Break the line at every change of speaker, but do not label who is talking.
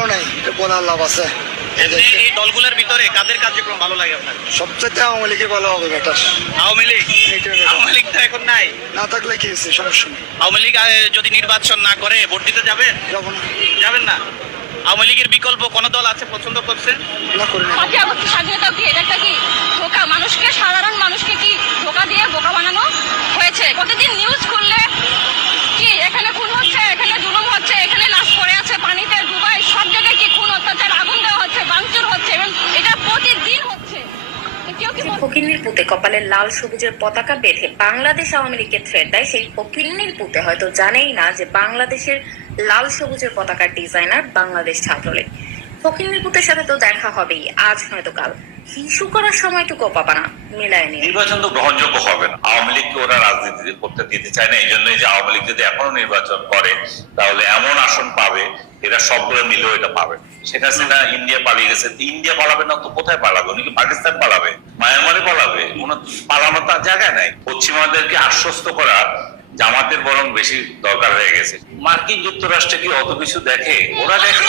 কোন লাভ আছে?
এই দলগুলোর ভিতরে কাদের কার্যক্রম ভালো লাগে আপনার?
সবচেয়ে আওয়ামী লীগই ভালো হবে বেটার
আওয়ামী লীগ। আওয়ামী লীগ তো এখন নাই।
না থাকলে কি হয়েছে? সমস্যা নেই।
আওয়ামী লীগ যদি নির্বাচন না করে ভোট দিতে যাবে
যাব না।
যাবেন না? আওয়ামী লীগের বিকল্প কোন দল আছে পছন্দ করছেন?
না করি না
আগস্ট স্বাধীনতা কি? এটা কি? কেউ
ফকিন্নির পুঁতে কপালে লাল সবুজের পতাকা বেঁধে বাংলাদেশ আওয়ামী লীগকে থ্রেড দেয় সেই ফকিন্নির পুঁতে। হয়তো জানেই না যে বাংলাদেশের লাল সবুজের পতাকার ডিজাইনার বাংলাদেশ ছাত্রলীগ। ফকিন্নির পুঁতের সাথে তো দেখা হবেই, আজ নয়তো কাল। হিসু করার সময়টুকু পাবা না, মিলায়
নির্বাচন তো গ্রহণযোগ্য হবে না। আওয়ামী লীগকে ওরা রাজনীতি করতে দিতে চায় না, এই জন্যই যে আওয়ামী লীগ যদি এখনও নির্বাচন করে, তাহলে এমন আসন পাবে এরা সবগুলো মিলেও এটা পাবে সেটা সেটা ইন্ডিয়া পালিয়ে গেছে ইন্ডিয়া পালাবে না তো কোথায় পালাবে উনি কি পাকিস্তান পালাবে মায়ানমারে পালাবে ওনার পালানোর তার জায়গা নাই পশ্চিমাদেরকে আশ্বস্ত করা জামাতের বরং বেশি দরকার হয়ে গেছে মার্কিন যুক্তরাষ্ট্রে কি অত কিছু দেখে ওরা দেখে।